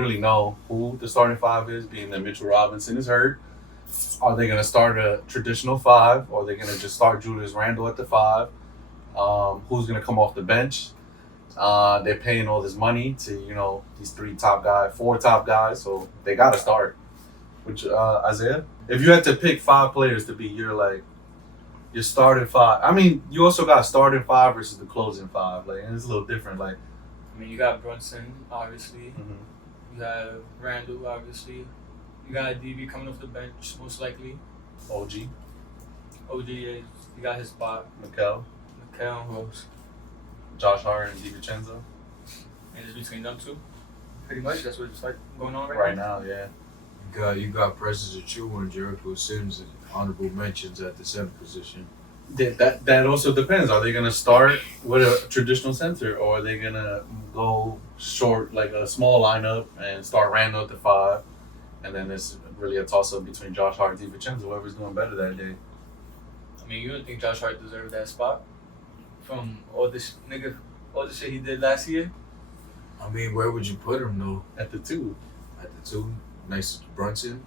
really know who the starting five is, being that Mitchell Robinson is hurt. Are they going to start a traditional five, or are they going to just start Julius Randle at the five? Who's going to come off the bench? They're paying all this money to these four top guys, so they got to start. Which Isaiah, if you had to pick five players to be your starting five, I mean, you also got starting five versus the closing five, and it's a little different. You got Brunson, obviously. Mm-hmm. You have Randall, obviously. You got DB coming off the bench, most likely. OG, He got his spot. Mikel, who else? Josh Hart, and DiVincenzo. And it's between them two. Pretty much, that's what's going on right now. Yeah. You got Precious Achiuwa and Jericho Sims and honorable mentions at the center position. That also depends. Are they gonna start with a traditional center, or are they gonna go short, like a small lineup, and start Randall at the five, and then it's really a toss up between Josh Hart and DiVincenzo, whoever's doing better that day. You don't think Josh Hart deserved that spot from all this shit he did last year? Where would you put him though? At the two. Next to Brunson.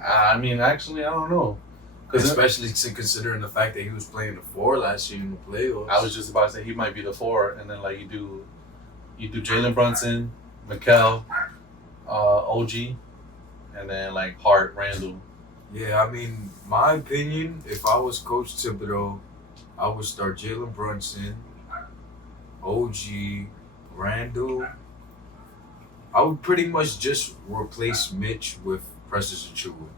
Actually, I don't know. Especially considering the fact that he was playing the four last year in the playoffs. I was just about to say he might be the four, and then you do Jalen Brunson, Mikel, OG, and then Hart, Randall. Yeah, my opinion, if I was Coach Thibodeau, I would start Jalen Brunson, OG, Randall. I would pretty much just replace Mitch with Precious Achiuwa.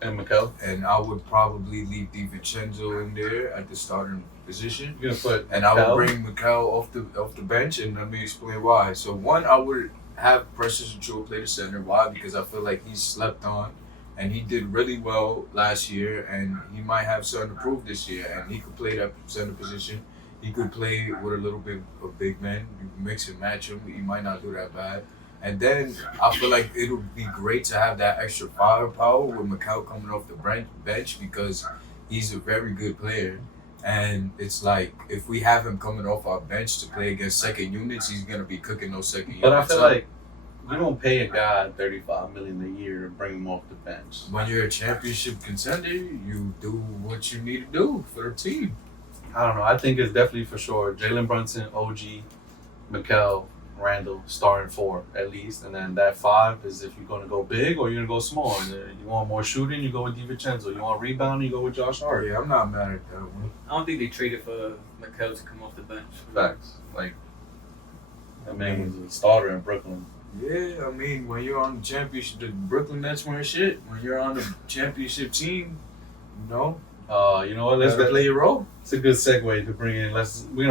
And Mikel? And I would probably leave DiVincenzo in there at the starting position. You're gonna put and Mikel? I would bring Mikel off the bench, and let me explain why. So one, I would have Precious Achiuwa play the center. Why? Because I feel like he's slept on, and he did really well last year, and he might have something to prove this year, and he could play that center position. He could play with a little bit of big men. You can mix and match him. He might not do that bad. And then I feel like it would be great to have that extra firepower with Mikel coming off the bench because he's a very good player. And it's like if we have him coming off our bench to play against second units, he's gonna be cooking those second units. But I feel like you don't pay a guy $35 million a year to bring him off the bench. When you're a championship contender, you do what you need to do for the team. I don't know. I think it's definitely for sure Jalen Brunson, OG, Mikel, Randall, starting four at least, and then that five is if you're going to go big or you're going to go small. And you want more shooting, you go with DiVincenzo. You want rebounding, you go with Josh Hart. Yeah, I'm not mad at that one. I don't think they traded for Mikel to come off the bench. Facts. That man was a starter in Brooklyn. Yeah, when you're on the championship, the Brooklyn Nets weren't shit. When you're on the championship team, you know what? Let's play your role. It's a good segue to bring in. We're gonna